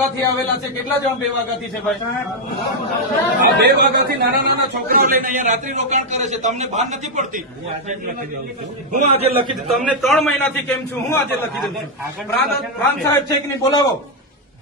વાગ્યાથી આવેલા છે. કેટલા જણ બે વાગાથી છે ભાઈ? બે વાગાથી નાના નાના છોકરાઓ લઈને અહીંયા રાત્રિ રોકાણ કરે છે. તમને ભાન નથી પડતી? હું આજે લખી દઉં. તમને ત્રણ મહિનાથી કેમ છું? હું આજે લખી દઉં છું. પ્રાંત સાહેબ છે કે નહીં? બોલાવો.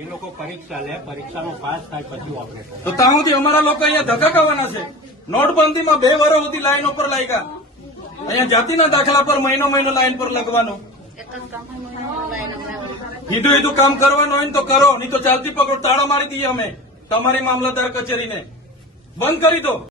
એ લોકો પરીક્ષા લે, પરીક્ષાનો પાસ થાય પછી ઓપરેશન તો ત્યાં સુધી અમારા લોકો અહીંયા ધક્કા ખાવાના છે. નોટબંધીમાં બે વર્ષ સુધી લાઈન ઉપર લાગ્યા. અહીંયા જાતિના દાખલા પર મહિનો મહિનો લાઈન પર લગવાનું કીધું એ તો કામ કરવાનું હોય ને તો કરો, નહીં તો ચાલતી પકડો તાળા મારી દઈએ અમે, તમારી મામલતદાર કચેરીને. બંધ કરી દો.